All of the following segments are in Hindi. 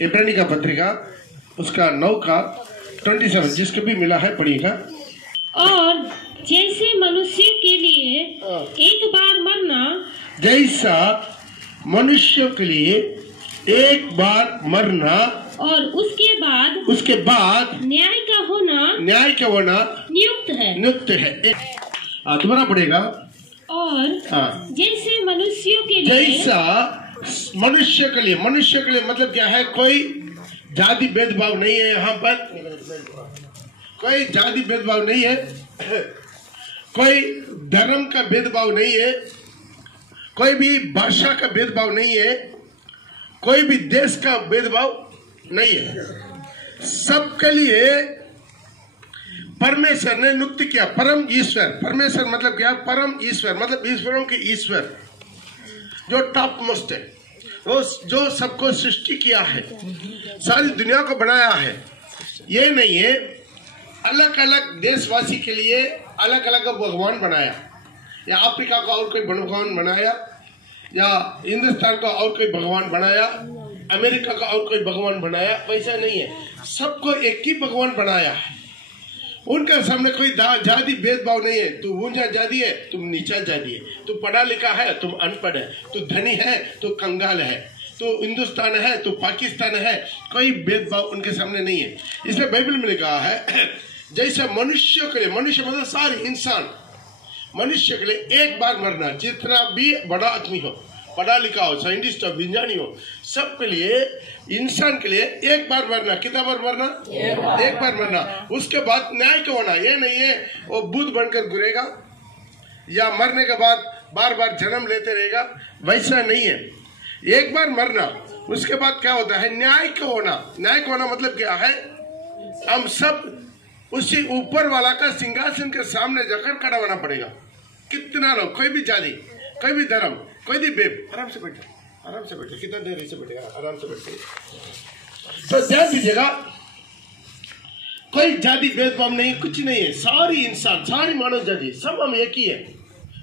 इब्रानी का पत्रिका उसका 9 का 27 जिसको भी मिला है पढ़िएगा। और जैसे मनुष्य के लिए एक बार मरना, जैसा मनुष्य के लिए एक बार मरना और उसके बाद न्याय का होना नियुक्त है। दोबारा पढ़ेगा। और जैसे मनुष्यों के लिए, जैसा मनुष्य के लिए मतलब क्या है? कोई जाति भेदभाव नहीं है यहाँ पर, कोई जाति भेदभाव नहीं है, कोई धर्म का भेदभाव नहीं है, कोई भी भाषा का भेदभाव नहीं है, कोई भी देश का भेदभाव नहीं है। सबके लिए परमेश्वर ने नियुक्त किया। परम ईश्वर, परमेश्वर मतलब क्या? परम ईश्वर मतलब ईश्वरों के ईश्वर, जो टॉप मोस्ट है, वो जो सबको सृष्टि किया है, सारी दुनिया को बनाया है। ये नहीं है अलग अलग देशवासी के लिए अलग अलग भगवान बनाया, या अफ्रीका का और कोई भगवान बनाया, या हिंदुस्तान का और कोई भगवान बनाया, अमेरिका का और कोई भगवान बनाया। वैसा नहीं है, सबको एक ही भगवान बनाया है। उनका सामने कोई जाति भेदभाव नहीं है। तू ऊंचा जाति है, तुम नीचा जाति है, तू पढ़ा लिखा है, तुम अनपढ़ है, तू धनी है, तू कंगाल है, तो हिंदुस्तान है तो पाकिस्तान है, कोई भेदभाव उनके सामने नहीं है। इसलिए बाइबल में लिखा है जैसे मनुष्य के लिए, मनुष्य मतलब सारे इंसान, मनुष्य के लिए एक बार मरना, जितना भी बड़ा आदमी हो, पढ़ा लिखा हो, साइंटिस्ट हो, विज्ञानी हो, सबके लिए, इंसान के लिए एक बार मरना। कितना बार मरना? एक बार मरना। उसके बाद न्याय क्यों होना? ये नहीं है वो बुद्ध बनकर घुरेगा या मरने के बाद बार बार जन्म लेते रहेगा, वैसा नहीं है। एक बार मरना, उसके बाद क्या होता है? न्याय क्यों होना। न्याय क्यों होना मतलब क्या है? हम सब उसी ऊपर वाला का सिंहासन के सामने जाकर खड़ा होना पड़ेगा। कितना लोग, कोई भी जाति, कोई भी धर्म, कोई भी बेब, आराम से बैठो, आराम से बैठो, कितना देर ऐसे बैठेगा, आराम से बैठो। तो ध्यान दीजिएगा, कोई जाति भेदभाव नहीं, कुछ नहीं है। सारी इंसान, सारी मानव जाति, सब हम एक ही है।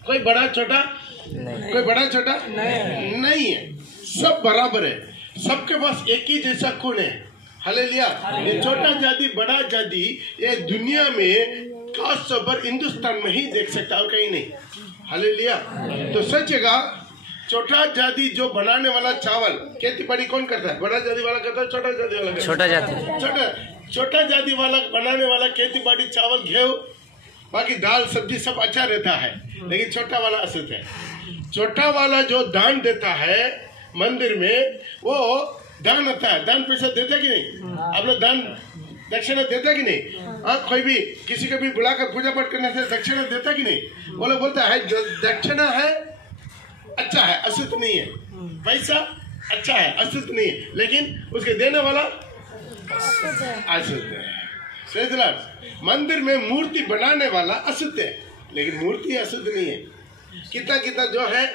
कोई बड़ा छोटा नहीं, कोई बड़ा छोटा नहीं है, सब बराबर है। सबके पास एक ही जैसा खून है। हालेलुया। ये छोटा जाति बड़ा जाति ये दुनिया में खास तौर पर हिंदुस्तान में ही देख सकता है और कहीं नहीं। हालेलुया। तो सचेगा, छोटा जाति जो बनाने वाला चावल, खेती बाड़ी कौन करता है? बड़ा जाति वाला करता है, छोटा जाति वाला करता है? छोटा जाति वाला बनाने वाला खेती बाड़ी, चावल, गेहूं, बाकी दाल सब्जी सब अच्छा रहता है, लेकिन छोटा वाला अशुद्ध है। छोटा वाला जो दान देता है मंदिर में, वो दान आता है। दान पैसा देता कि नहीं? आप लोग दान दक्षिणा देता कि नहीं? हाँ, कोई भी किसी को भी बुलाकर पूजा पाठ करने से दक्षिणा देता कि नहीं? वो लोग बोलता है जो दक्षिणा है अच्छा है, अशुद्ध नहीं है, पैसा अच्छा है, अशुद्ध नहीं है, लेकिन उसके देने वाला अशुद्ध है। मंदिर में मूर्ति बनाने वाला अशुद्ध है, लेकिन मूर्ति अशुद्ध नहीं है। कितना जो है,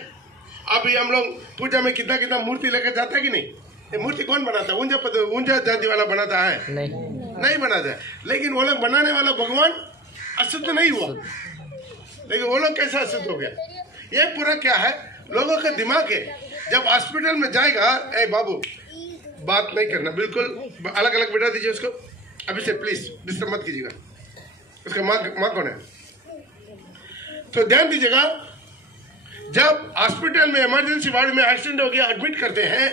अभी हम लोग पूजा में कितना मूर्ति लेकर जाता है कि नहीं? ये मूर्ति कौन बनाता है? ऊंचा जाति वाला बनाता है? नहीं बनाता है। लेकिन वो लोग बनाने वाला भगवान अशुद्ध नहीं हुआ, लेकिन वो लोग कैसा अशुद्ध हो गया? ये पूरा क्या है? लोगों का दिमाग है। जब हॉस्पिटल में जाएगा, ए बाबू बात नहीं करना, बिल्कुल अलग अलग बिठा दीजिए उसको, अभी से प्लीज डिस्टर्ब मत कीजिएगा। उसका माँ कौन है? तो ध्यान दीजिएगा, जब हॉस्पिटल में इमरजेंसी वार्ड में एक्सीडेंट हो गया, एडमिट करते हैं,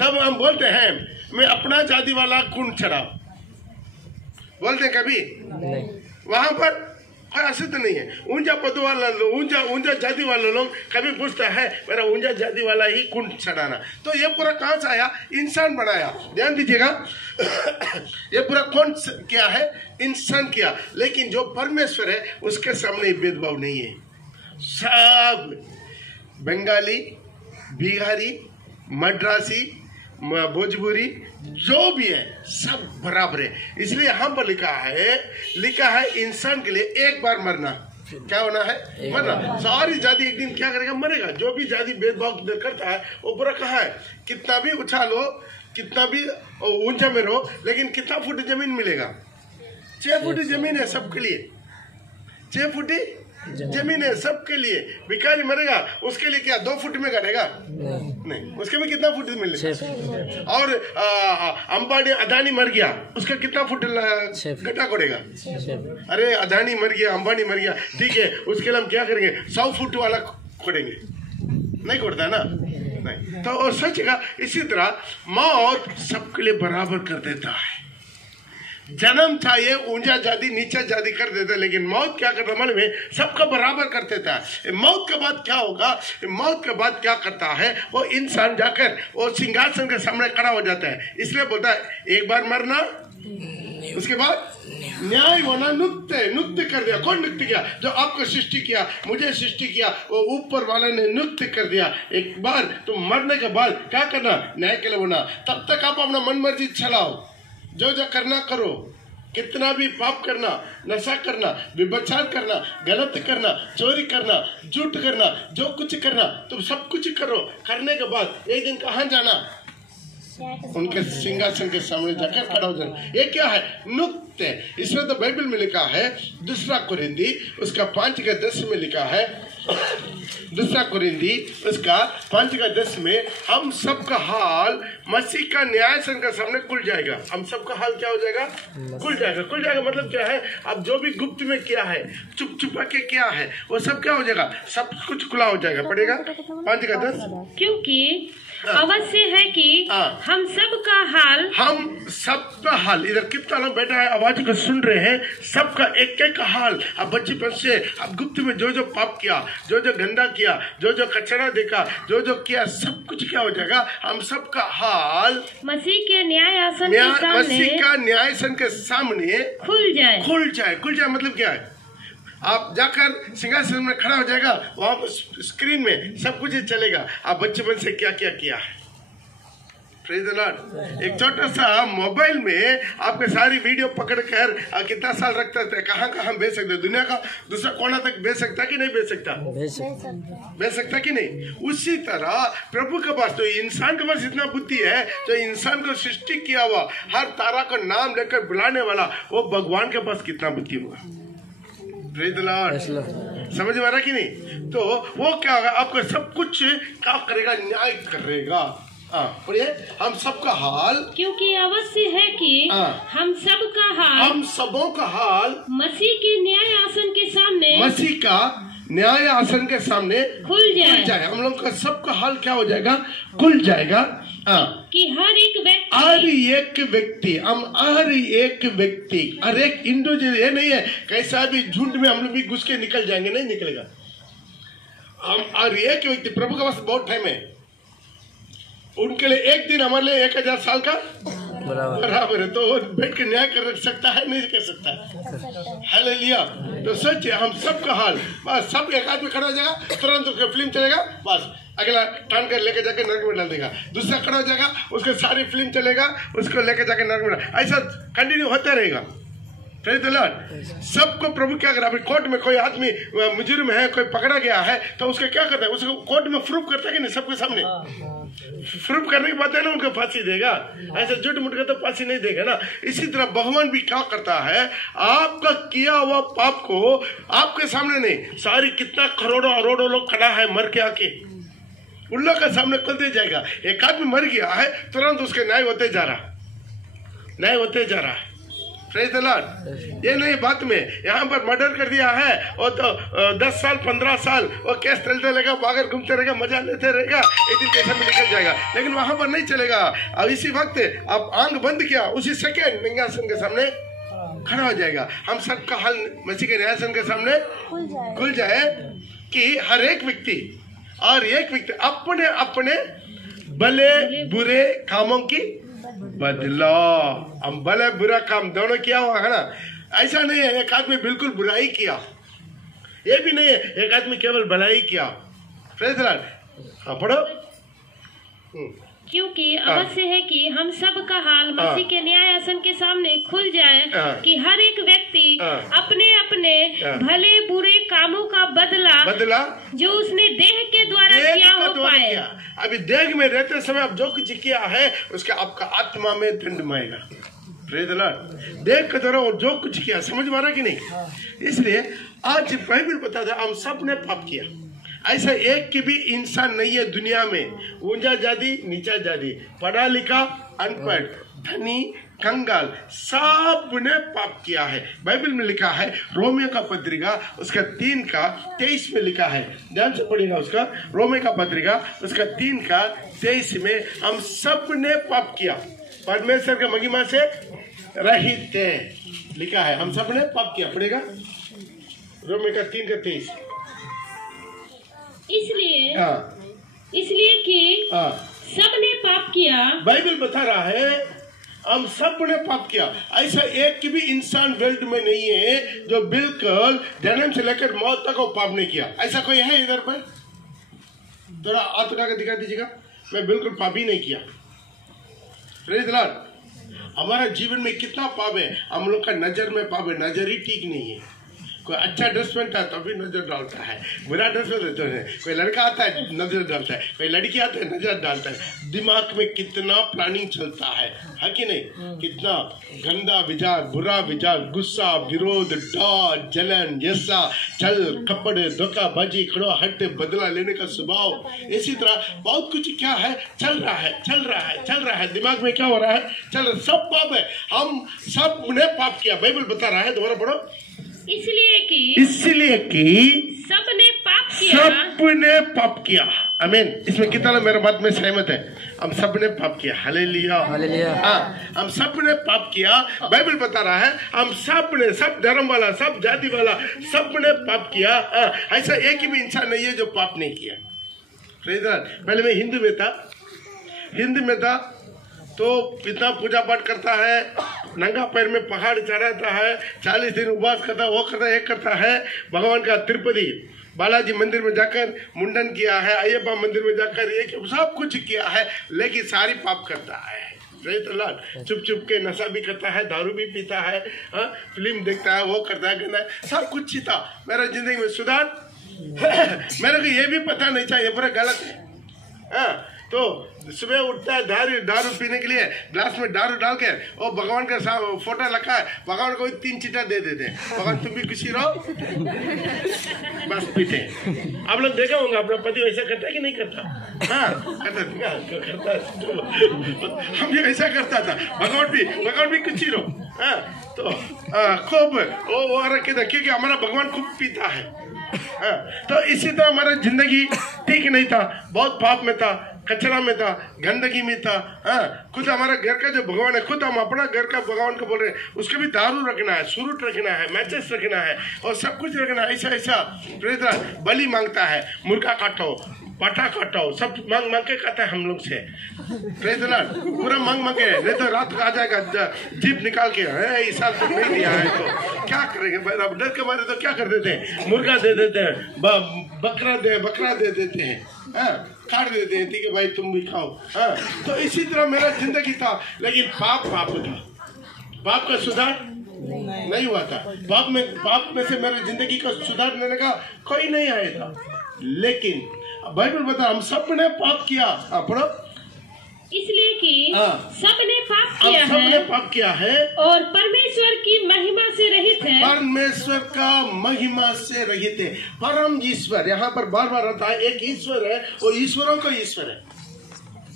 तब हम बोलते हैं मैं अपना जाति वाला खून चढ़ाओ, बोलते हैं कभी? वहां पर कोई अशुद्ध नहीं है। ऊंचा पद वाला ऊंचा जाति वाले लोग कभी पूछता है मेरा ऊंचा जाति वाला ही खून चढ़ाना। तो ये पूरा कहां से आया? इंसान बनाया। ध्यान दीजिएगा, ये पूरा कौन क्या है? इंसान किया। लेकिन जो परमेश्वर है उसके सामने भेदभाव नहीं है। सब बंगाली, बिहारी, मद्रासी, भोजपुरी जो भी है सब बराबर है। इसलिए हम पर लिखा है इंसान के लिए एक बार मरना। क्या होना है? मरना। सारी जाति एक दिन क्या करेगा? मरेगा। जो भी जाति भेदभाव करता है वो बुरा कहा है। कितना भी उछालो, कितना भी ऊंचा में रहो, लेकिन कितना फुट जमीन मिलेगा? 6 फुट जमीन है सबके लिए, 6 फुट जमीन है सबके लिए। भिखारी मरेगा उसके लिए क्या 2 फुट में करेगा? नहीं, उसके में कितना फुट मिलेगा? और अंबानी अदानी मर गया उसका कितना फुट गड्ढा खोदेगा? अरे अदानी मर गया, अंबानी मर गया, ठीक है, उसके लिए हम क्या करेंगे? 100 फुट वाला खोदेंगे? नहीं खोदता ना, नहीं। तो और सच का इसी तरह मौत सबके लिए बराबर कर देता है। जन्म चाहिए ऊंचा जाति नीचा जाति कर देता है, लेकिन मौत क्या करता मालूम है? सबका बराबर कर देता है। मौत के बाद क्या होगा? मौत के बाद क्या करता है? वो इंसान जाकर वो सिंहासन के सामने खड़ा हो जाता है। इसलिए बोलता है एक बार मरना, उसके बाद न्याय होना। नृत्य कर दिया। कौन नृत्य किया? जो आपको सृष्टि किया, मुझे सृष्टि किया, वो ऊपर वाले ने नृत्य कर दिया। एक बार तुम मरने के बाद क्या करना? न्याय के लिए होना। तब तक आप अपना मन मर्जी चलाओ, जो करना करो, कितना भी पाप करना, नशा करना, व्यभिचार करना, गलत करना, चोरी करना, झूठ करना, जो कुछ करना तुम सब कुछ करो। करने के बाद एक दिन कहाँ जाना? उनके सिंहासन के सामने जाकर खड़ा हो जाना। ये क्या है? नृत्य। इसमें तो बाइबल में लिखा है 2 कोरिन्थी उसका 5:10 में लिखा है, 2 कोरिन्थी उसका 5:10 में हम सबका हाल मसीह का न्यायासन के सामने खुल जाएगा। हम सबका हाल क्या हो जाएगा? खुल जाएगा। खुल जाएगा मतलब क्या है? अब जो भी गुप्त में किया है, चुप छुपा के क्या है, वो सब क्या हो जाएगा? सब कुछ खुला हो जाएगा। पढ़ेगा 5:10। क्योंकि अवश्य है कि हम सबका हाल इधर कितना लोग बैठा है आवाज को सुन रहे हैं, सबका एक एक हाल। अब बचपन से अब गुप्त में जो पाप किया, जो गंदा किया, जो कचरा देखा, जो किया, सब कुछ क्या हो जाएगा? हम सबका हाल मसीह के न्यायासन के सामने, मसीह का न्यायासन के सामने खुल जाए मतलब क्या है? आप जाकर सिंहासन में खड़ा हो जाएगा, वहां पर स्क्रीन में सब कुछ चलेगा आप बचपन से क्या क्या किया है। Praise the Lord. एक छोटा सा मोबाइल में आपके सारी वीडियो पकड़कर कितना साल रखता है, कहाँ कहाँ भेज सकते, दुनिया का दूसरा कोना तक भेज सकता कि नहीं भेज सकता? भेज सकता कि नहीं? उसी तरह प्रभु के पास, तो इंसान के पास इतना बुद्धि है, जो इंसान को सृष्टि किया हुआ, हर तारा का नाम लेकर बुलाने वाला, वो भगवान के पास कितना बुद्धि होगा। Praise the Lord. समझ में आ रहा कि नहीं? तो वो क्या होगा? आपका सब कुछ क्या करेगा? न्याय करेगा। पढ़िए हम सबका हाल, क्योंकि अवश्य है कि हम सबों का हाल मसीह के न्याय आसन के सामने, मसीह का न्याय आसन के सामने खुल जाए। हम लोग का सबका हाल क्या हो जाएगा? खुल जाएगा। कि हर एक व्यक्ति हर एक इंडिविजुअल, ये नहीं है कैसा भी झुंड में हम लोग भी घुस के निकल जाएंगे, नहीं निकलेगा। हम हर एक व्यक्ति, प्रभु के पास बहुत टाइम है, उनके लिए एक दिन हमारे लिए 1000 साल का बराबर है। तो बैठ के न्याय कर सकता है? नहीं कर सकता। हालेलुया। तो सच है हम सबका हाल, बस सब एक आदमी खड़ा हो जाएगा, तुरंत उसका फिल्म चलेगा, बस अगला टान कर लेके जाके नरक में डाल देगा। दूसरा खड़ा हो जाएगा, उसके सारी फिल्म चलेगा, उसको लेके जाके नरक में डाल, ऐसा कंटिन्यू होता रहेगा। सबको प्रभु क्या करा? कोर्ट में कोई आदमी मुजरिम है, कोई पकड़ा गया है, तो उसका क्या करता है? उसको कोर्ट में प्रूफ करता है कि नहीं? सबके सामने प्रूफ करने के बाद है ना उनको फांसी देगा। ऐसा झूठ मूठ का तो फांसी नहीं देगा ना। इसी तरह भगवान भी क्या करता है? आपका किया हुआ पाप को आपके सामने नहीं, सारी कितना करोड़ों अरोड़ों लोग खड़ा है मर के आके, उन लोग के सामने खुल दे जाएगा। एक आदमी मर गया है, तुरंत उसके न्याय होते जा रहा है। Praise the Lord. ये नहीं बात में यहाँ पर मर्डर कर दिया है, और तो 10 साल 15 साल वो केस चलते रहेगा, बागर घूमते रहेगा, मजा लेते रहेगा, एक दिन कैसे में निकल जाएगा। लेकिन वहां पर नहीं चलेगा। अब इसी वक्त आप आंख बंद किया, उसी सेकेंड न्यायासन के सामने खड़ा हो जाएगा। हम सबका हाल मसीह के न्यायासन के सामने खुल जाए कि हर एक व्यक्ति अपने अपने भले बुरे कामों की बदला। हम भले बुरा काम दोनों किया हुआ है ना। ऐसा नहीं है एक आदमी बिल्कुल बुराई किया, ये भी नहीं है एक आदमी केवल भलाई किया। Praise the Lord. पढ़ो। क्योंकि अवश्य है कि हम सब का हाल मसीह के न्याय आसन के सामने खुल जाए कि हर एक व्यक्ति अपने अपने भले बुरे कामों का बदला जो उसने देह के द्वारा किया हो पाए। अभी देह में रहते समय आप जो कुछ किया है उसका आपका आत्मा में दंड माएगा। Praise the Lord. देख के जरा और जो कुछ किया, समझ में आ रहा कि नहीं? इसलिए आज बाइबल बताता है हम सब ने पाप किया। ऐसा एक की भी इंसान नहीं है दुनिया में, ऊंचा जाति नीचा जाति, पढ़ा लिखा अनपढ़, धनी कंगाल, सब ने पाप किया है। बाइबल में लिखा है रोमियो का पत्रिका उसका 3:23 में लिखा है, ध्यान से पढ़िएगा उसका। रोमियो का पत्रिका उसका 3:23 में हम सब ने पाप किया, परमेश्वर के महिमा से रहित थे, लिखा है। हम सब ने पाप किया, पढ़ेगा रोमियो का 3:23। इसलिए कि सबने पाप किया। बाइबल बता रहा है हम सब ने पाप किया। ऐसा एक की भी इंसान वर्ल्ड में नहीं है जो बिल्कुल जन्म से लेकर मौत तक वो पाप नहीं किया। ऐसा कोई है इधर पर? थोड़ा हाथ उठा के दिखा दीजिएगा। मैं बिल्कुल पाप ही नहीं किया। Praise the Lord. हमारा जीवन में कितना पाप है, हम लोग का नजर में पाप है, नजर ही ठीक नहीं है। कोई अच्छा ड्रेस पहनता है तभी नजर डालता है, बुरा ड्रेस पहनता है, कोई लड़का आता है नजर डालता है, कोई लड़की आता है नजर डालता है। दिमाग में कितना प्लानिंग चलता है कि नहीं? कितना गंदा विचार, बुरा विचार, गुस्सा, विरोध, डर, जलन, जैसा छल कपट, धोखाबाजी, खड़ोहट, बदला लेने का स्वभाव, इसी तरह बहुत कुछ क्या है चल रहा है दिमाग में। क्या हो रहा है? सब पाप है। हम सब ने पाप किया। बाइबल बता रहा है, दोबारा पढ़ो। इसलिए कि सबने पाप किया। आमीन। इसमें कितना लोग मेरे बात में सहमत है? हम सब ने पाप किया। हालेलुया। हम सब ने पाप किया। बाइबल बता रहा है हम सब ने, सब धर्म वाला, सब जाति वाला, सब ने पाप किया। ऐसा एक ही भी इंसान नहीं है जो पाप नहीं किया। पहले मैं हिंदू में था तो इतना पूजा पाठ करता है, नंगा पैर में पहाड़ चढ़ाता है, 40 दिन उपवास करता है, वो करता है, एक करता है। भगवान का तिरुपति बालाजी मंदिर में जाकर मुंडन किया है, अय्यप्पा मंदिर में जाकर एक सब कुछ किया है, लेकिन सारी पाप करता है। चुप चुप के नशा भी करता है, दारू भी पीता है, फिल्म देखता है, वो करता है, गंदा, सब कुछ ही था। मेरा जिंदगी में सुधार मेरे को ये भी पता नहीं चाहिए पूरा गलत है। तो सुबह उठता है दारू पीने के लिए, ग्लास में दारू डाल के और भगवान का फोटो रखा है, भगवान को 3 चीटा दे देते हैं, भगवान तुम भी खुशी रहो, बस पीते। आप लोग देखा होंगे अपना पति वैसा करता है कि नहीं करता? करता हम भी वैसा करता था, भगवान भी खुशी रहो। तो खूब वो रखे था क्योंकि हमारा भगवान खूब पीता है। तो इसी तरह हमारा जिंदगी ठीक नहीं था, बहुत पाप में था, कचरा में था, गंदगी में था। खुद हमारा घर का जो भगवान है, खुद हम अपना घर का भगवान को बोल रहे हैं, उसके भी दारू रखना है, सुरूट रखना है, मैचेस रखना है और सब कुछ रखना है। ऐसा बलि मांगता है, मुर्गा काटो, पटा काटो, सब मांग के खाता है हम लोग से। पूरा मांग के, नहीं तो रात को आ जाएगा जीप निकाल के, इस साल तक नहीं दिया है तो क्या करेंगे? डर के मारे तो क्या कर देते हैं, मुर्गा दे देते हैं, बकरा दे देते हैं, काट देते हैं, ठीक है भाई तुम भी खाओ। तो इसी तरह मेरा जिंदगी था, लेकिन पाप था, पाप का सुधार नहीं हुआ था। पाप में से मेरे जिंदगी का सुधार लेने का कोई नहीं आया था। लेकिन बाइबल बता हम सब ने पाप किया। पढ़ो। इसलिए कि सबने पाप किया है और परमेश्वर की महिमा से रहित है। परमेश्वर का महिमा से रहित है। परम ईश्वर यहाँ पर बार बार आता है, एक ईश्वर है और ईश्वरों का ईश्वर है।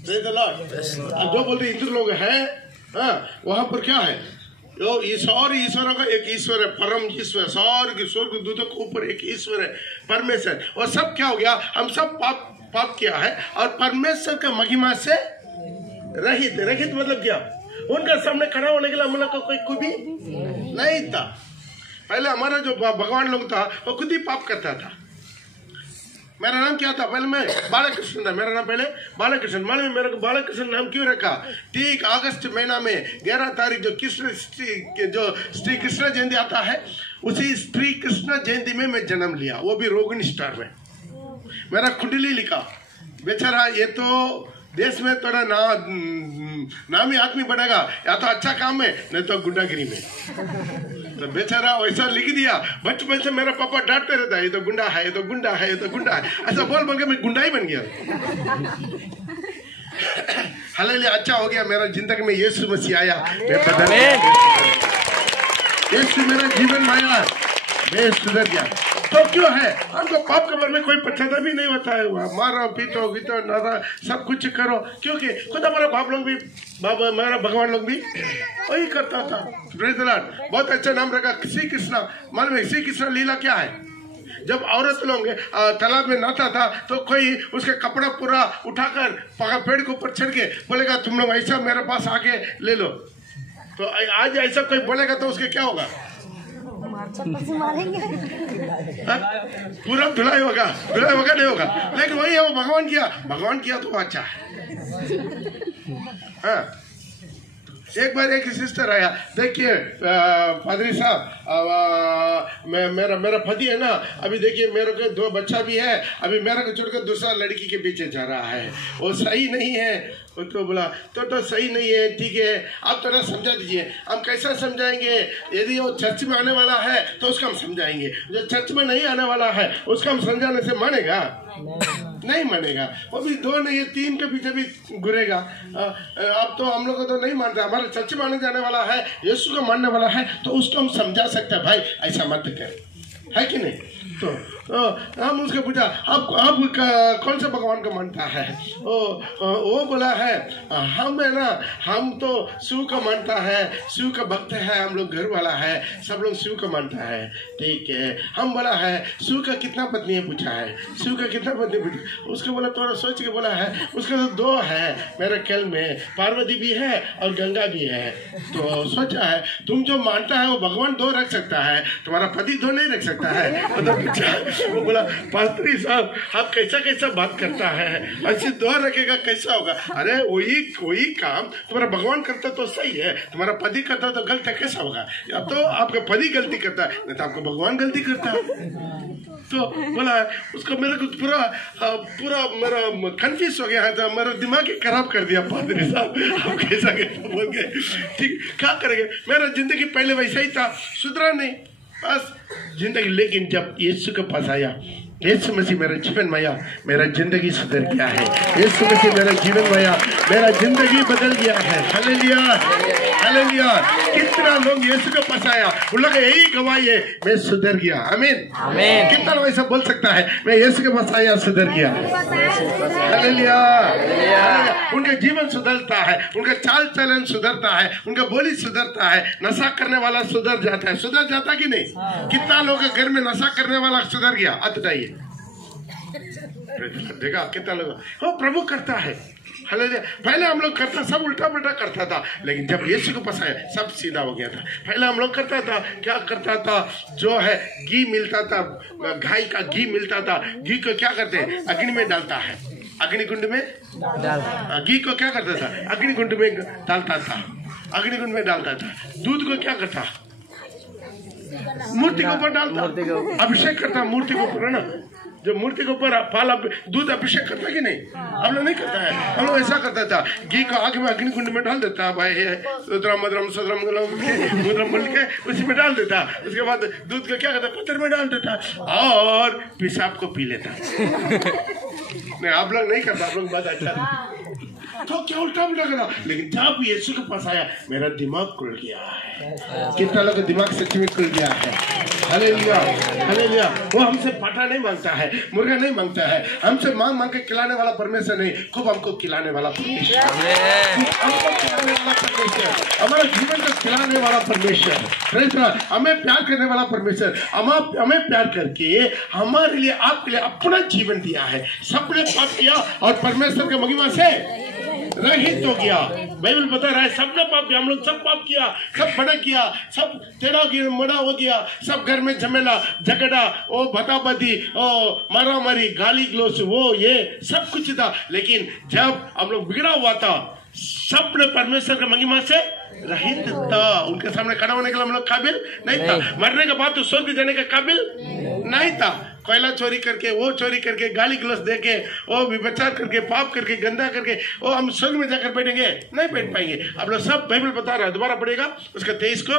Praise the Lord. जो बोलते हिंदू लोग हैं, वहां पर क्या है? सारे ईश्वरों का एक ईश्वर है, परम ईश्वर, सारे स्वर्ग दूतों के ऊपर एक ईश्वर है, परमेश्वर। और सब क्या हो गया? हम सब पाप किया है और परमेश्वर का महिमा से रहित मतलब क्या? उनका सामने खड़ा होने के लिए हम लोग का कोई भी नहीं था। पहले हमारा जो भगवान लोग था वो खुद ही पाप करता था। मेरा नाम क्या था? पहले मैं बालकृष्ण था, मेरा नाम पहले बालकृष्ण। मालूम है मेरे को बालकृष्ण नाम क्यों रखा? ठीक अगस्त महीना में 11 तारीख जो श्री कृष्ण जयंती आता है, उसी श्री कृष्ण जयंती में मैं जन्म लिया, वो भी रोगिणी स्टार में। मेरा कुंडली लिखा, बेचारा ये तो देश में थोड़ा नामी आदमी बनेगा, या तो अच्छा काम में नहीं तो गुंडागिरी में। तो बेचारा वैसा लिख दिया। बचपन से मेरा पापा डांटते रहता है, ये तो गुंडा है, ये तो गुंडा है, ये तो गुंडा है, ऐसा बोल के मैं गुंडा ही बन गया। हालेलुया। अच्छा हो गया मेरा जिंदगी में यीशु मसीह आया, यीशु मेरा जीवन में आया, मैं सुधर गया। तो क्यों है हमको पाप के बारे में कोई पश्चाताप भी नहीं बताया हुआ। मारो पीटो गीतो नारा सब कुछ करो, क्योंकि खुद हमारा बाप लोग भी हमारा भगवान लोग भी वही करता था। बहुत अच्छा नाम रखा श्री कृष्णा। मालूम है श्री कृष्णा लीला क्या है? जब औरत लोग तालाब में नहाता था तो कोई उसके कपड़ा पूरा उठाकर पेड़ के ऊपर चढ़ के बोलेगा तुम लोग ऐसा मेरे पास आके ले लो। तो आज ऐसा कोई बोलेगा तो उसके क्या होगा? पूरा धुलाई होगा नहीं होगा। लेकिन वही है वो भगवान किया तो अच्छा है। हाँ, एक बार एक सिस्टर आया, देखिए पादरी साहब मेरा पति है ना, अभी देखिए मेरे को 2 बच्चा भी है, अभी मेरे को छोड़कर दूसरा लड़की के पीछे जा रहा है, वो सही नहीं है। तो बोला तो सही नहीं है, ठीक है आप थोड़ा समझा दीजिए। हम कैसा समझाएंगे? यदि वो चर्च में आने वाला है तो उसका हम समझाएंगे, जो चर्च में नहीं आने वाला है उसका हम समझाने से मानेगा? नहीं मानेगा। वो भी 2 नहीं 3 के पीछे भी घुरेगा। अब तो हम लोग को तो नहीं मानता, हमारे चर्च में आने जाने वाला है, यीशु को मानने वाला है, तो उसको हम समझा सकते हैं, भाई ऐसा मत कर, है कि नहीं? तो हम उसको पूछा आप कौन सा भगवान को मानता है? वो बोला है हम है ना, हम तो शिव को मानता है, शिव का भक्त है, हम लोग घर वाला है, सब लोग शिव को मानता है। ठीक है, हम बोला है शिव का कितना पत्नी है? पूछा है शिव का कितना पत्नी पूछा। उसको बोला थोड़ा सोच के बोला है उसका तो 2 है मेरे ख्याल में, पार्वती भी है और गंगा भी है। तो सोचा है तुम जो मानता है वो भगवान 2 रख सकता है, तुम्हारा पति 2 नहीं रख सकता है। तो वो बोला पादरी साहब आप कैसा बात करता है, ऐसे 2 रखेगा कैसा होगा? अरे वही काम तुम्हारा भगवान करता तो सही है, तुम्हारा पति करता तो गलत है, कैसा होगा? या तो आपका पति गलती करता है, नहीं तो आपका भगवान गलती करता है। तो बोला उसको मेरे को पूरा मेरा कंफ्यूज हो गया है, तो मेरा दिमाग ही खराब कर दिया पादरी साहब, आप कैसा बोल गए। ठीक, क्या करेंगे? मेरा जिंदगी पहले वैसा ही था, सुधरा नहीं बस जिंदगी। लेकिन जब यीशु के पास आया, यीशु मसीह मेरा जीवन में आया, मेरा जिंदगी सुधर गया है। यीशु मसीह मेरा जीवन में आया, मेरा जिंदगी बदल गया है। Hallelujah hallelujah. कितना लोग यीशु के पास आया, उन लोग यही गवाही है, मैं सुधर गया। आमीन आमीन। कितना लोग ऐसा बोल सकता है मैं यीशु के पास आया, सुधर गया। हालेलुया। उनका जीवन सुधरता है, उनका चाल चलन सुधरता है, उनका बोली सुधरता है, नशा करने वाला सुधर जाता है। सुधर जाता कि नहीं? कितना लोग घर में नशा करने वाला सुधर गया? बताइए, देखा कितना लोग वो प्रभु करता है। हालेलुया। पहले हम लोग करता सब उल्टा पुल्टा करता था, लेकिन जब यीशु को पास आया सब सीधा हो गया था। पहले हम लोग करता था, क्या करता था, जो है घी मिलता था, गाय का घी मिलता था, घी को क्या करते हैं? अग्नि में डालता है, अग्निकुंड में घी को क्या करता था? अग्निकुंड में डालता था, अग्निकुंड में डालता था। दूध को क्या करता? मूर्ति के ऊपर डालता, अभिषेक करता मूर्ति के ऊपर, है ना? जो मूर्ति के ऊपर दूध अभिषेक करता कि नहीं? हम लोग नहीं करता है, हम लोग ऐसा करता था, घी को आग में अग्निकुंड में डाल देता, भाई मुद्रम बोल के उसी में डाल देता। उसके बाद दूध को क्या करता? पत्थर में डाल देता और पेशाब को पी लेता। नहीं, आप लोग नहीं करता, आप लोग बात अच्छा तो क्या उल्टा उल्टा करा। लेकिन जब यीशु के पास आया मेरा दिमाग खुल गया है। कितना लोग दिमाग सच में खुल गया है। Hallelujah hallelujah. वो हमसे पाटा नहीं मांगता है, मुर्गा नहीं मांगता है, हमसे मांग मांग के खिलाने वाला परमेश्वर नहीं, खूब हमको खिलाने वाला परमेश्वर, हमको खिलाने वाला परमेश्वर, हमारा जीवन को खिलाने वाला परमेश्वर, हमें प्यार करने वाला परमेश्वर, हमें प्यार करके हमारे लिए आपके लिए अपना जीवन दिया है। सबने पाप किया और परमेश्वर के महिमा से रहित हो गया। बाइबल बता रहा है सबने पाप किया, हम लोग सब पाप किया, सब बड़ा किया, सब टेढ़ा मड़ा हो गया, सब घर में झमेला झगड़ा, ओ भताभती, ओ मारा मारी, गाली गलौज, वो ये सब कुछ था। लेकिन जब हम लोग बिगड़ा हुआ था, सबने परमेश्वर के महिमा से रहित था। उनके सामने खड़ा होने के लिए हम लोग काबिल नहीं था। मरने के बाद तो स्वर्ग जाने के काबिल नहीं था। कोयला चोरी करके, वो चोरी करके, गाली गलौज देके, वो विभचार करके, पाप करके, गंदा करके, वो हम स्वर्ग में जाकर बैठेंगे? नहीं बैठ पाएंगे। आप लोग सब बाइबल बता रहा है, दोबारा पढ़ेगा उसका 23 को।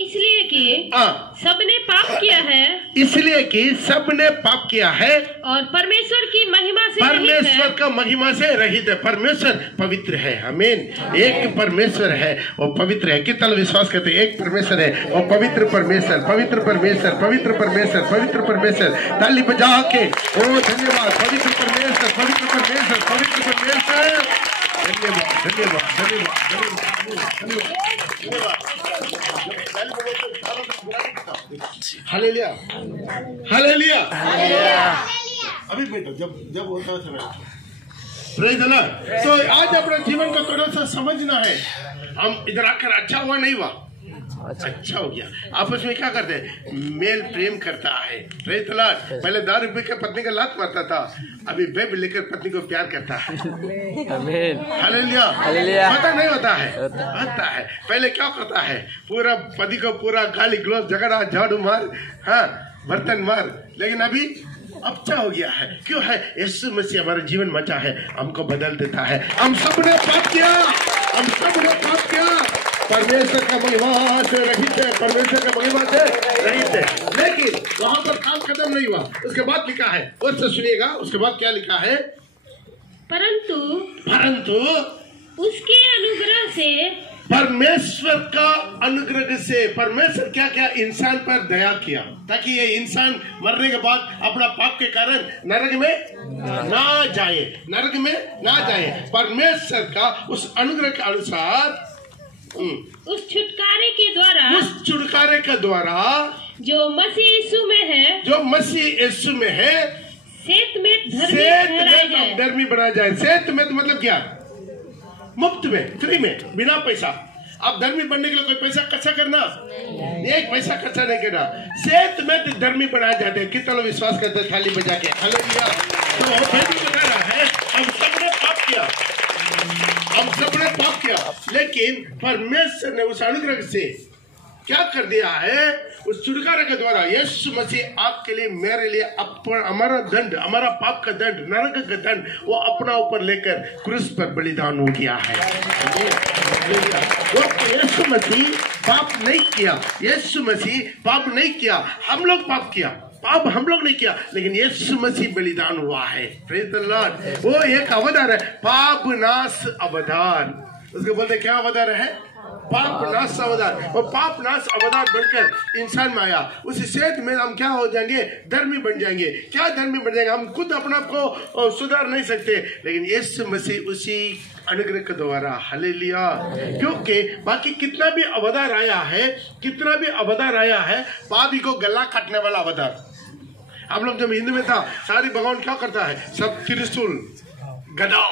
इसलिए कि सबने पाप किया है, इसलिए कि सबने पाप किया है और परमेश्वर की महिमा से परमेश्वर का महिमा से रहित है। परमेश्वर पवित्र है, आमीन। एक परमेश्वर है और पवित्र है। कितना विश्वास करते हैं? एक परमेश्वर है और पवित्र परमेश्वर, पवित्र परमेश्वर, पवित्र परमेश्वर, पवित्र परमेश्वर। ताली बजा के ओ धन्यवाद, पवित्र परमेश्वर, पवित्र परमेश्वर, पवित्र परमेश्वर। धन्यवाद, धन्यवाद, धन्यवाद, धन्यवाद। Hallelujah, hallelujah. अभी बेटा जब बोलता था प्रेज़ द लॉर्ड। तो आज अपने जीवन को थोड़ा सा समझना है। हम इधर आकर अच्छा हुआ नहीं हुआ, अच्छा हो गया। आपस में क्या करते हैं? मेल प्रेम करता है। Praise the Lord. पहले दारू पी के पत्नी का लात मारता था, अभी बेब लेकर पत्नी को प्यार करता है। Hallelujah, hallelujah. पता नहीं होता है, होता है। पहले क्या करता है? पूरा पति को पूरा गाली गलौज, झगड़ा, झाड़ू मार, हाँ बर्तन मार। लेकिन अभी अच्छा हो गया है। क्यों है? यीशु मसीह हमारा जीवन बचा है, हमको बदल देता है। हम सबने पाप किया, हम सबने पाप किया। परमेश्वर का महिमा से रहित है, परमेश्वर का महिमा से रहित है। लेकिन वहां पर काम खत्म नहीं हुआ। उसके बाद लिखा है, और से सुनिएगा, उसके बाद क्या लिखा है? परंतु उसके अनुग्रह से, परमेश्वर का अनुग्रह से, परमेश्वर क्या क्या इंसान पर दया किया ताकि ये इंसान मरने के बाद अपना पाप के कारण नरक में ना जाए, नरक में ना जाए। परमेश्वर का उस अनुग्रह के अनुसार उस छुटकारे के द्वारा, उस छुटकारे के द्वारा जो मसीह यीशु में है, जो मसीह यीशु में है, सेत में धर्मी बनाया जाए। सेत में मतलब क्या? मुफ्त में, फ्री में, बिना पैसा। आप धर्मी बनने के लिए कोई पैसा खर्चा करना, एक पैसा खर्चा नहीं करना। सेत में धर्मी बनाए जाते हैं। कितना लोग विश्वास करते हैं? थाली बजा के हालेलुया। तो बता रहा है हम सबने पाप किया, हम सबने पाप किया, लेकिन परमेश्वर ने उस अनुग्रह से क्या कर दिया है? उस छुटकारे के द्वारा यीशु मसीह आपके लिए, मेरे लिए हमारा दंड, हमारा पाप का दंड, नरक का दंड वो अपना ऊपर लेकर क्रूस पर बलिदान हो गया है। वो यीशु मसीह पाप नहीं किया, यीशु मसीह पाप नहीं किया, हम लोग पाप किया। पाप हम लोग नहीं किया, लेकिन यीशु मसीह बलिदान हुआ है। Praise the Lord. वो एक अवतार है, पाप नाश अवतार। उसको बोलते क्या अवतार है? पाप नाश अवतार। और पाप नाश अवतार बनकर इंसान में आया। उसी सेत में हम क्या हो जाएंगे? धर्मी बन जाएंगे। क्या धर्मी बन जाएंगे? हम खुद अपने आप को सुधार नहीं सकते, लेकिन यीशु मसीह उसी अनुग्रह के द्वारा, हालेलुया। क्योंकि बाकी कितना भी अवतार आया है, कितना भी अवतार आया है, पापी को गला काटने वाला अवतार। हम लोग जब हिंदू में था, सारी भगवान क्या करता है? सब त्रिशूल, गदा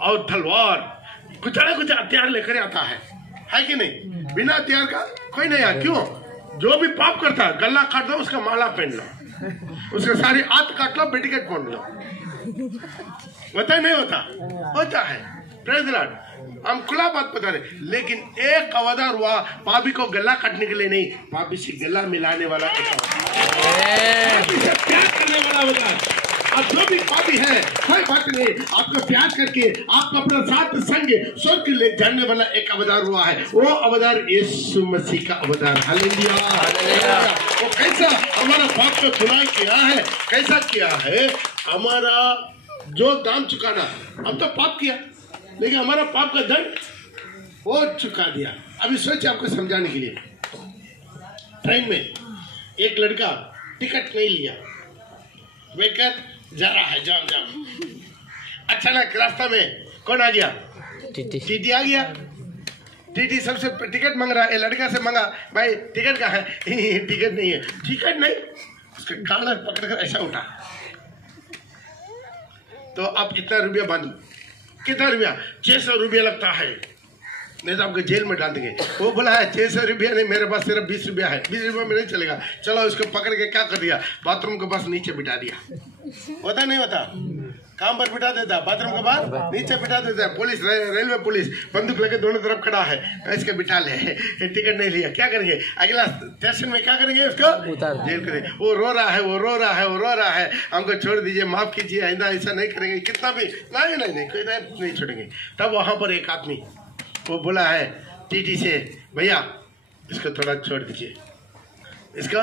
और तलवार, कुछ ना कुछ हथियार लेकर आता है कि नहीं? बिना हथियार का कोई नहीं आया। क्यों? जो भी पाप करता है गला काट दो, उसका माला पहन लो, उसके सारी हाथ काट लो, पेटीकोट पहन लो। होता नहीं होता? होता है। Praise the Lord. हम खुला बात बता रहे, लेकिन एक अवतार हुआ पापी को गला काटने के लिए नहीं, पापी से गला मिलाने वाला, पापी से प्यार करने वाला अवतार। आप जो भी पापी है, कोई बात नहीं, आपको प्यार करके आपको अपना साथ संग स्वर्ग ले जाने वाला एक अवतार हुआ है। वो अवतार यीशु मसीह का अवतार। Hallelujah, hallelujah. वो कैसा हमारा पाप को धुलाई किया है? कैसा किया है? हमारा जो दाम चुकाना, अब तो पाप किया, लेकिन हमारा पाप का दंड वो चुका दिया। अभी सोचिए आपको समझाने के लिए, ट्रेन में एक लड़का टिकट नहीं लिया, बैठकर जा रहा है, जाम जाम। अचानक रास्ता में कौन आ गया? टीटी आ गया। टीटी सबसे टिकट मांग रहा है, लड़का से मांगा, भाई टिकट कहाँ है? टिकट नहीं है। टिकट नहीं, उसका कॉलर पकड़कर ऐसा उठा, तो आप कितना रुपया बांधो? कितना रुपया? 600 रुपया लगता है, नहीं तो आपको जेल में डाल देंगे। वो बोला है 600 रुपया नहीं, मेरे पास सिर्फ 20 रुपया है, 20 रुपया में नहीं चलेगा। चलो उसको पकड़ के क्या कर दिया? बाथरूम के पास नीचे बिठा दिया। होता नहीं होता? काम पर बिठा देता, बाथरूम के बाद नीचे बिठा देता है। पुलिस, रेलवे पुलिस बंदूक लेके दोनों तरफ खड़ा है, इसके बिठा ले, टिकट नहीं लिया, क्या करेंगे? अगला स्टेशन में क्या करेंगे? उसको जेल करेंगे। वो रो रहा है, वो रो रहा है, वो रो रहा है, हमको छोड़ दीजिए, माफ कीजिए, आइंदा ऐसा नहीं करेंगे। कितना भी नहीं नहीं नहीं, कोई नहीं छोड़ेंगे। तब वहां पर एक आदमी वो बोला है टीटी से, भैया इसको थोड़ा छोड़ दीजिए, इसका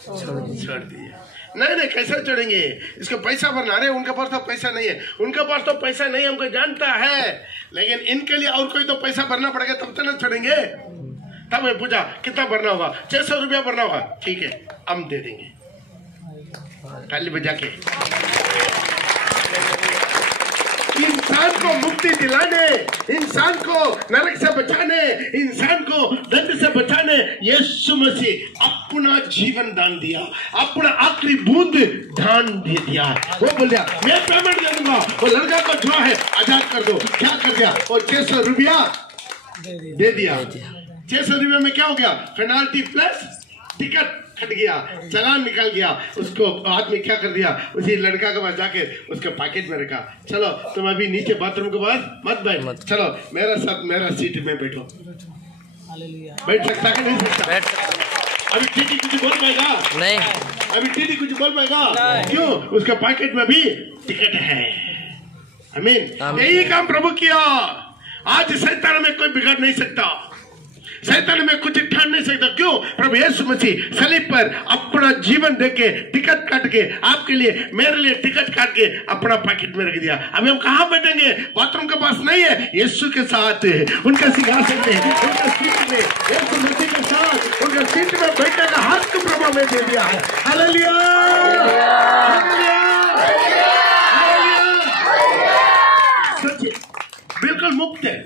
छोड़ दीजिए। नहीं कैसे छोड़ेंगे, इसको पैसा भरना। अरे उनके पास तो पैसा नहीं है, उनके पास तो पैसा नहीं है, हमको जानता है, लेकिन इनके लिए और कोई तो पैसा भरना पड़ेगा तब तो ना छोड़ेंगे। तब मैं पूछा कितना भरना होगा, 600 रुपया भरना होगा, ठीक है हम दे देंगे, ताली बजा के। इंसान को मुक्ति दिलाने, इंसान को नरक से बचाने, इंसान को दंड से बचाने यीशु मसीह अपना जीवन दान दिया, अपना आखिरी बूंद दान दे दिया। वो बोल दिया मैं पेमेंट दे दूंगा। वो लड़का को जो है आजाद कर दो। क्या कर दिया? और 600 रुपया दे दिया। 600 रुपये में क्या हो गया? पेनाल्टी प्लस टिकट कट गया, चालान निकल गया। उसको आदमी क्या कर दिया? उसी लड़का के पास जाके उसके पैकेट में रखा। चलो तुम अभी नीचे बाथरूम के पास मत बैठ, चलो मेरा साथ मेरा सीट में बैठो। बैठ सकता है नहीं सकता? अभी टीटी कुछ बोल पाएगा नहीं, अभी टीटी कुछ बोल पाएगा क्यों? उसके पैकेट में भी टिकट है। आमीन। यही काम प्रभु किया। आज शैतान में कोई बिगाड़ नहीं सकता, शैतान में कुछ ठान नहीं सकता। क्यों? प्रभु यीशु मसीह सलीब पर अपना जीवन देके टिकट काट के आपके लिए मेरे लिए टिकट काट के अपना पैकेट में रख दिया। अभी हम कहाँ बैठेंगे? बाथरूम के पास नहीं है, यीशु के साथ उनके सिंहासन में, उनके सीट में, यीशु मसीह के साथ उनके सीट में बैठने का हक प्रभु में दे दिया है। हालेलुया, सच्चे बिल्कुल मुक्त है,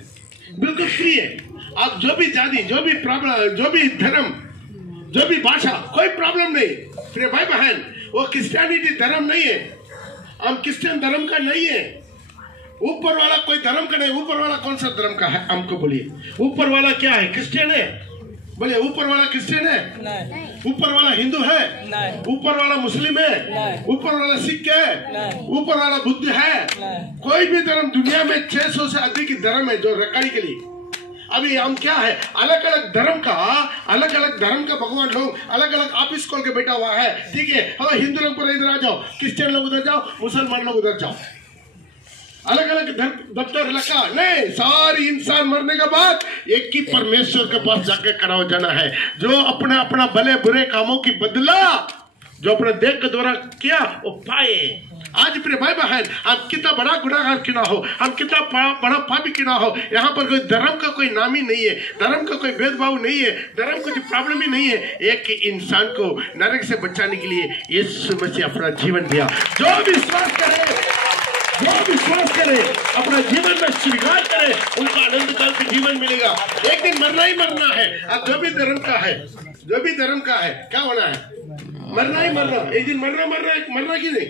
बिल्कुल फ्री है। आप जो भी जाति, जो भी प्रॉब्लम, जो भी धर्म, जो भी भाषा, कोई प्रॉब्लम नहीं। प्रिय भाई बहन, वो क्रिश्चियनिटी धर्म नहीं है, हम क्रिश्चियन धर्म का नहीं है। ऊपर वाला कोई धर्म का नहीं। ऊपर वाला कौन सा धर्म का है? हमको बोलिए। ऊपर वाला क्या है? क्रिश्चियन है। बोलिए ऊपर वाला क्रिश्चियन है? नहीं। ऊपर वाला हिंदू है? नहीं। ऊपर वाला मुस्लिम है? नहीं। ऊपर वाला सिख है? नहीं। ऊपर वाला बुद्ध है? नहीं। कोई भी धर्म दुनिया में 600 से अधिक धर्म है जो रखाई के लिए। अभी हम क्या है? अलग अलग धर्म का भगवान लोग अलग अलग ऑफिस खोल के बैठा हुआ है। ठीक है, हाँ हिंदू लोग पर इधर आ जाओ, क्रिश्चियन लोग उधर जाओ, मुसलमान लोग उधर जाओ। अलग अलग दफ्तर लगा नहीं। सारी इंसान मरने के बाद एक ही परमेश्वर के पास जाके खड़ा हो जाना है, जो अपना अपना भले बुरे कामों की बदला जो अपने देह के द्वारा किया वो पाए। आज प्रिय भाई बहन, हम कितना बड़ा गुनाहगार क्यों ना हो, हम कितना बड़ा पापी क्यों ना हो, यहाँ पर कोई धर्म का कोई नाम ही नहीं है, धर्म का कोई भेदभाव नहीं है, धर्म का कोई प्रॉब्लम ही नहीं है। एक इंसान को नरक से बचाने के लिए यीशु मसीह अपना जीवन दिया। जो विश्वास करे, अपना जीवन में स्वीकार करे, उनको आनंद काल का जीवन मिलेगा। एक दिन मरना ही मरना है। अब जो भी धर्म का है क्या होना है? मरना ही मरना। एक दिन मरना की नहीं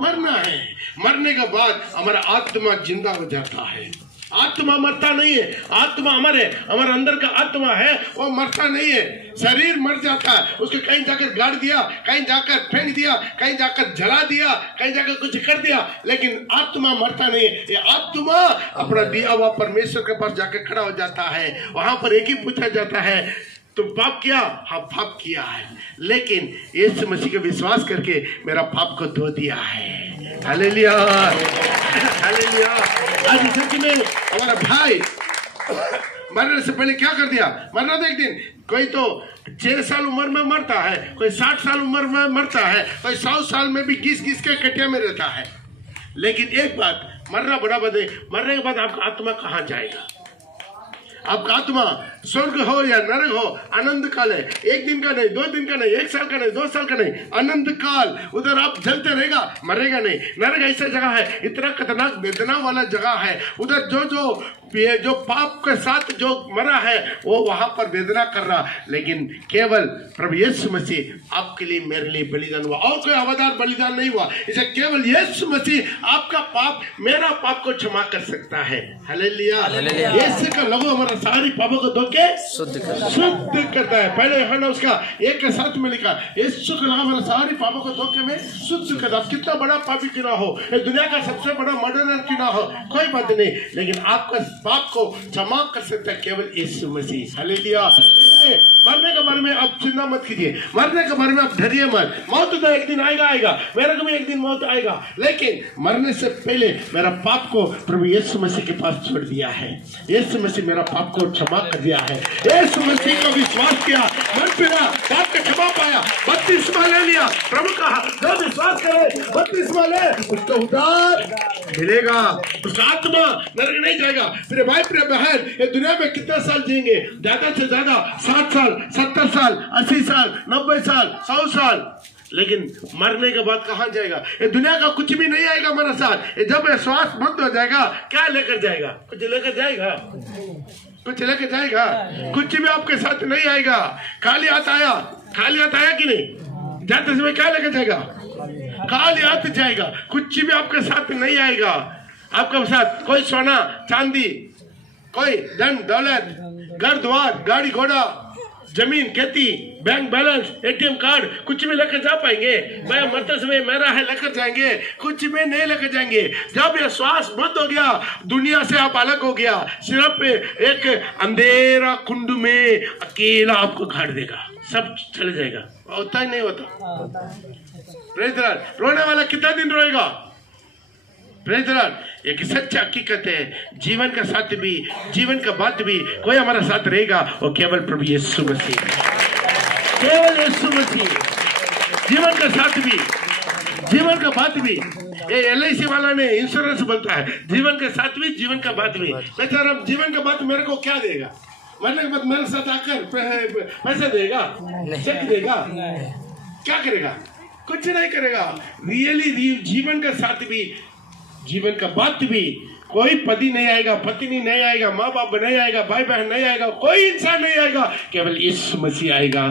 मरना है। मरने के बाद हमारा आत्मा जिंदा हो जाता है। आत्मा मरता नहीं है, आत्मा हमारे अंदर का आत्मा है, वो मरता नहीं है। शरीर मर जाता है, उसको कहीं जाकर गाड़ दिया, कहीं जाकर फेंक दिया, कहीं जाकर जला दिया, कहीं जाकर कुछ कर दिया, लेकिन आत्मा मरता नहीं है। ये आत्मा अपना दिया हुआ परमेश्वर के पास जाकर खड़ा हो जाता है। वहां पर एक ही पूछा जाता है, तुम पाप किया? हाँ पाप किया है, लेकिन यीशु मसीह का विश्वास करके मेरा पाप को धो दिया है। Hallelujah, hallelujah. आज सच में हमारा भाई मरने से पहले क्या कर दिया? मरना तो एक दिन, कोई तो 6 साल उम्र में मरता है, कोई 60 साल उम्र में मरता है, कोई 100 साल में भी घिस के कटिया में रहता है। लेकिन एक बात, मरना बड़ा बात है। मरने के बाद आपका आत्मा कहाँ जाएगा? आपका आत्मा स्वर्ग हो या नरक हो, आनंद काल है। एक दिन का नहीं, 2 दिन का नहीं, 1 साल का नहीं, 2 साल का नहीं, आनंद काल। उधर आप जलते रहेगा, मरेगा नहीं। नरक ऐसा जगह है, इतना खतरनाक वेदना वाला जगह है। उधर जो पाप के साथ जो मरा है वो वहां पर वेदना कर रहा, लेकिन केवल प्रभु यीशु मसीह आपके लिए मेरे लिए बलिदान हुआ, और कोई हवादार बलिदान नहीं हुआ। इसे केवल यीशु मसीह आपका पाप, मेरा पाप को क्षमा कर सकता है। हालेलुया। यीशु का लहू हमारा सारी पापों को धो के शुद्ध करता है। पहले यूहन्ना उसका 1 के 7 में लिखा, यीशु का लहू हमारा सारी पापों को धो के में शुद्ध करता। कितना बड़ा पापी क्यों ना हो, दुनिया का सबसे बड़ा मर्डरर क्यों ना हो, कोई बात नहीं, लेकिन आपका पाप को क्षमा कर सकता है केवल यीशु मसीह। हालेलुया। इसलिए मरने के बारे में आप चिंता मत कीजिए, मरने के बारे में आप डरिए मत। मौत तो एक दिन आएगा, मेरे को भी एक दिन मौत आएगा, लेकिन मरने से पहले मेरा पाप को प्रभु यीशु मसीह के पास छोड़ दिया है। यीशु मसीह मेरा पाप को क्षमा कर दिया है। यीशु मसीह को विश्वास किया, मन फिरा, पाप का क्षमा पाया, बपतिस्मा ले लिया। प्रभु कहा जो विश्वास करे बपतिस्मा ले उसको उद्धार मिलेगा, उसका आत्मा नरक नहीं जाएगा। मेरे भाई प्रिय बहन, ये दुनिया में कितना साल जिएंगे? ज्यादा से ज्यादा 60 साल, 70 साल, 80 साल, 90 साल, 100 साल, लेकिन मरने के बाद कहां जाएगा? ये दुनिया का कुछ भी नहीं आएगा हमारे साथ। जब ये श्वास बंद हो जाएगा, क्या लेकर जाएगा? कुछ लेकर जाएगा? कुछ लेकर जाएगा? कुछ भी आपके साथ नहीं आएगा। खाली हाथ आया, खाली हाथ आया कि नहीं? जाते समय क्या लेकर जाएगा? खाली हाथ जाएगा। कुछ भी आपके साथ नहीं आएगा। आपके साथ कोई सोना चांदी, कोई धन दौलत, घर द्वार, गाड़ी घोड़ा, जमीन खेती, बैंक बैलेंस, एटीएम कार्ड, कुछ भी लेकर जा पाएंगे? मैं मरते समय मेरा है लेकर जाएंगे? कुछ भी नहीं लेकर जाएंगे। जब ये श्वास बंद हो गया, दुनिया से आप अलग हो गया, सिर्फ एक अंधेरा कुंड में अकेला आपको गाड़ देगा, सब चले जाएगा। होता ही नहीं होता। रोने वाला कितना दिन रोएगा? एक सच्चा हकीकत है, जीवन का साथ भी, जीवन का बाद भी कोई हमारा साथ रहेगा, वो केवल प्रभु यीशु मसीह, केवल यीशु मसीह। जीवन का साथ भी, जीवन का बाद भी। ये LIC वाला ने इंश्योरेंस बोलता है, जीवन के साथ भी, जीवन का बाद भी। बेचारा जीवन का बाद मेरे को क्या देगा? मरने के बाद मेरे साथ आकर पैसा देगा, चेक देगा, क्या करेगा? कुछ नहीं करेगा। रियली जीवन का साथ भी, जीवन का बाद भी कोई पति नहीं आएगा, पत्नी नहीं आएगा, माँ बाप नहीं आएगा, भाई बहन नहीं आएगा, कोई इंसान नहीं आएगा, केवल यीशु मसीह आएगा।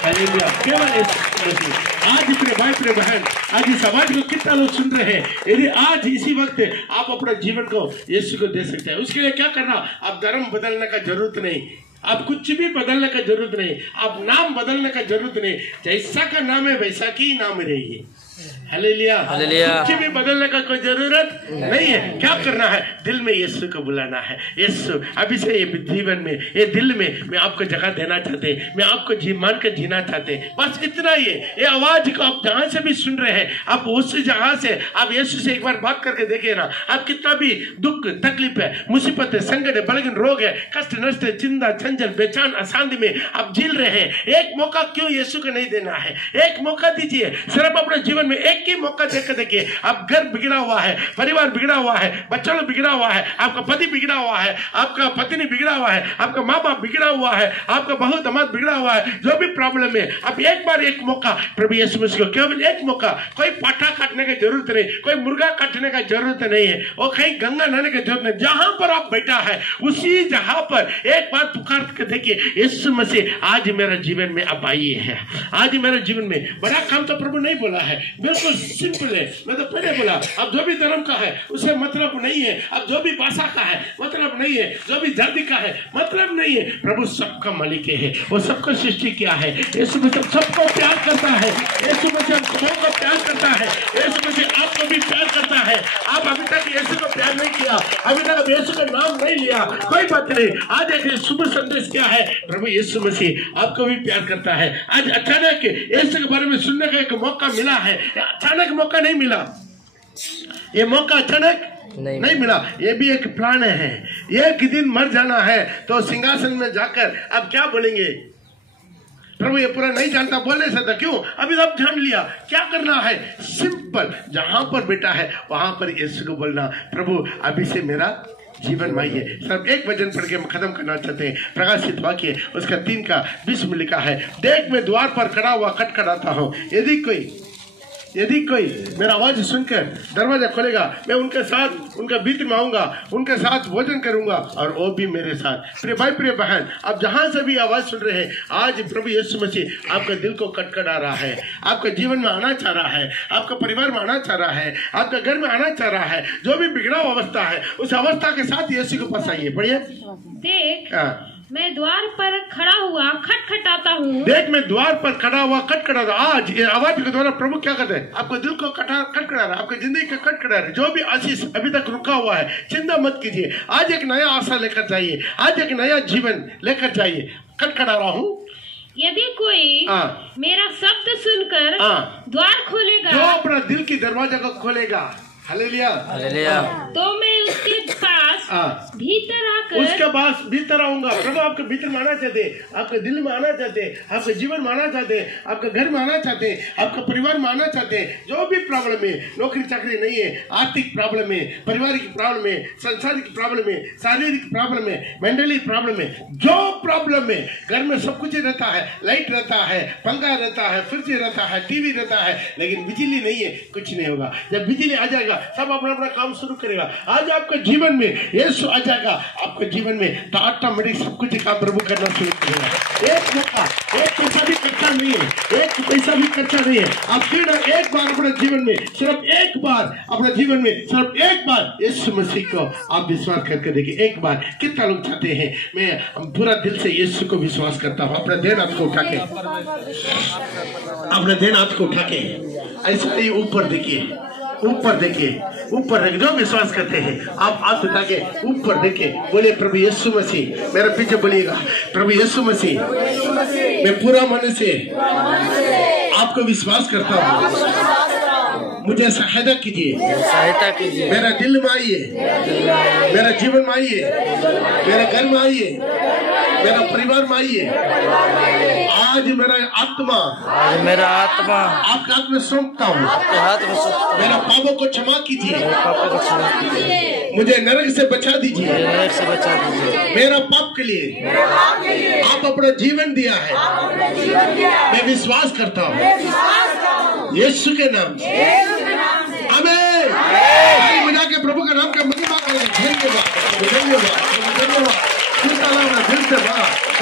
हालेलुया, केवल यीशु मसीह। आज प्रिय भाई प्रिय बहन, आज इस आवाज को कितना लोग सुन रहे हैं? यदि आज इसी वक्त आप अपना जीवन को यीशु को दे सकते हैं, उसके लिए क्या करना? आप धर्म बदलने का जरूरत नहीं, आप कुछ भी बदलने का जरूरत नहीं, आप नाम बदलने का जरूरत नहीं। जैसा का नाम है वैसा की नाम रहेगी। हालेलुया, कुछ भी बदलने का कोई जरूरत नहीं है। क्या करना है? दिल में यीशु को बुलाना है। यीशु अभी से ये जीवन में, ये दिल में मैं आपको जगह देना चाहते, मैं आपको मान कर जीना चाहते, बस इतना ही है। ये आवाज को आप जहां से भी सुन रहे हैं, आप उस जगह से आप यीशु से एक बार बात करके देखिए ना। आप कितना भी दुख तकलीफ है, मुसीबत है, संकट है, बलगन रोग है, कष्ट नष्ट है, चिंता चंचल बेचैन अशांति में आप झील रहे हैं, एक मौका क्यों यीशु को नहीं देना है? एक मौका दीजिए, सिर्फ अपने जीवन में एक ही मौका देकर देखिए। आप घर बिगड़ा हुआ है, परिवार बिगड़ा हुआ है, बच्चा लोग बिगड़ा हुआ है, आपका पति बिगड़ा हुआ है, आपका पत्नी बिगड़ा हुआ है, आपका माँ बाप बिगड़ा हुआ है, आपका बहू दामाद बिगड़ा हुआ है, जो भी प्रॉब्लम है, आप एक बार एक मौका प्रभु यीशु मसीह को, केवल एक मौका। कोई पाठा काटने की जरूरत नहीं, कोई मुर्गा काटने का जरूरत नहीं है, और कहीं गंगा नहाने की जरूरत नहीं। जहां पर आप बैठा है उसी जहां पर एक बार पुकार के देखिए, यीशु मसीह आज मेरा जीवन में आप आइए है। आज मेरे जीवन में बड़ा काम तो प्रभु नहीं बोला है, बिल्कुल सिंपल है। मैं तो पहले बोला, अब जो भी धर्म का है उसे मतलब नहीं है, अब जो भी भाषा का है मतलब नहीं है, जो भी जाति का है मतलब नहीं है। प्रभु सबका मालिक है, वो सबको सृष्टि किया है। यीशु मसीह सबको प्यार करता है, यीशु मसीह सबको प्यार करता है, यीशु मसीह आपको भी प्यार करता है। आप अभी तक यीशु को प्यार नहीं किया, अभी तक यीशु का नाम नहीं लिया, कोई बात नहीं। आज एक शुभ संदेश क्या है? प्रभु यीशु मसीह आपको भी प्यार करता है। आज अचानक यीशु के बारे में सुनने का एक मौका मिला है, अचानक मौका नहीं मिला, ये मौका अचानक नहीं मिला, ये भी एक प्लान है। एक दिन मर जाना है तो सिंहासन में जाकर अब क्या बोलेंगे? प्रभु ये पूरा नहीं जानता, बोल नहीं सकता, क्यों? अभी आप जान लिया। क्या करना है? सिंपल, जहां पर बेटा है वहां पर यीशु को बोलना, प्रभु अभी से मेरा जीवन माइए। सब एक वचन पढ़ के खत्म करना चाहते हैं। प्रकाशित वाक्य उसका 3:20 में लिखा है, देख मैं द्वार पर खड़ा हुआ खटखटाता हूँ, यदि कोई मेरा आवाज सुनकर दरवाजा खोलेगा, मैं उनके साथ उनका भीतर में आऊंगा, उनके साथ भोजन करूंगा और वो भी मेरे साथ। प्रिय भाई प्रिय बहन, आप जहां से भी आवाज सुन रहे हैं, आज प्रभु यीशु मसीह आपका दिल को खटखटा रहा है, आपका जीवन में आना चाह रहा है, आपका परिवार में आना चाह रहा है, आपका घर में आना चाह रहा है। जो भी बिगड़ा अवस्था है उस अवस्था के साथ यीशु के पास आइए। बढ़िया, देख मैं द्वार पर खड़ा हुआ खटखटाता हूँ। देख, मैं द्वार पर खड़ा हुआ खटखटाता। आज ये आवाज के द्वारा प्रभु क्या करते हैं? आपको दिल को खटखटा रहा है, आपकी जिंदगी का खटखटा रहा है। जो भी आशीष अभी तक रुका हुआ है, चिंता मत कीजिए। आज एक नया आशा लेकर जाइए, आज एक नया जीवन लेकर जाइए। खटखटा रहा हूँ। यदि कोई मेरा शब्द सुनकर द्वार खोलेगा, जो अपना दिल की दरवाजा को खोलेगा, हालेलुया हालेलुया, तो मैं उसके पास भीतर आकर, उसके पास भीतर आऊंगा। प्रभु आपके भीतर में आना चाहते, आपके दिल में आना चाहते, आपके जीवन में आना चाहते, आपके घर में आना चाहते, आपका परिवार में आना चाहते। जो भी प्रॉब्लम है, नौकरी चाकरी नहीं है, आर्थिक प्रॉब्लम है, पारिवारिक प्रॉब्लम है, सांसारिक प्रॉब्लम है, शारीरिक प्रॉब्लम है, मेंटली प्रॉब्लम है, जो प्रॉब्लम है, घर में सब कुछ रहता है, लाइट रहता है, पंखा रहता है, फ्रिज रहता है, टीवी रहता है, लेकिन बिजली नहीं है, कुछ नहीं होगा। जब बिजली आ जाएगा, सब अपना अपना काम शुरू करेगा। आज आपके जीवन में यीशु आ जाएगा, आपके जीवन में तो ऑटोमेटिक सब कुछ काम प्रभु करना शुरू करेगा। एक मौका, एक पैसा भी खर्चा नहीं है, एक पैसा भी खर्चा नहीं है। आप सिर्फ एक बार अपने जीवन में, सिर्फ एक बार अपने जीवन में, सिर्फ एक बार यीशु मसीह को आप विश्वास करके देखिए। एक बार। कितना लोग चाहते हैं? मैं पूरा दिल से यीशु को विश्वास करता हूँ। अपना देन हाथ को उठा के, अपने देन हाथ को उठा के ऐसा ही ऊपर देखिए, ऊपर देखिए, ऊपर देखिए। जो विश्वास करते हैं आप हाथ उठा के ऊपर देखिए, बोले प्रभु यीशु मसीह, मेरे पीछे बोलिएगा, प्रभु यीशु मसीह, मैं पूरा मन से आपको विश्वास करता हूँ। मुझे सहायता कीजिए, मेरा दिल में आइए, मेरा जीवन में आइए, मेरे घर में आइए, मेरा परिवार में आइए। आज मेरा आत्मा आपके हाथ में सौंपता हूँ। मेरा पापों को क्षमा कीजिए, मुझे नरक से बचा दीजिए। मेरा पाप के लिए आप अपना जीवन दिया है, मैं विश्वास करता हूँ यीशु के नाम से। आमीन। बजा के प्रभु का नाम का महिमा करें। धन्यवाद, धन्यवाद, धन्यवाद। दिल से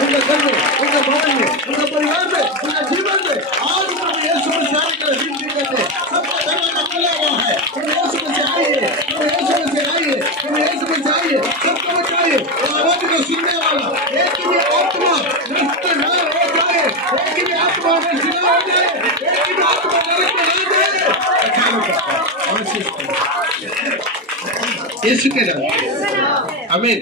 उनके घर में, उनके भवन में, उनके परिवार में, उनके जीवन में आज प्रभु यीशु मसीह का जिंदगी करते सबका दरवाजा खुला हुआ है। प्रभु यीशु मसीह आइए, प्रभु यीशु मसीह आइए, प्रभु यीशु मसीह आइए, सबको बचाइए। आवाज को सुनने वाला एक ही आत्मा रिश्तेदार हो जाए, एक ही आत्मा में जिला हो जाए, एक ही आत्मा नरक में ना जाए। यीशु के नाम, आमीन।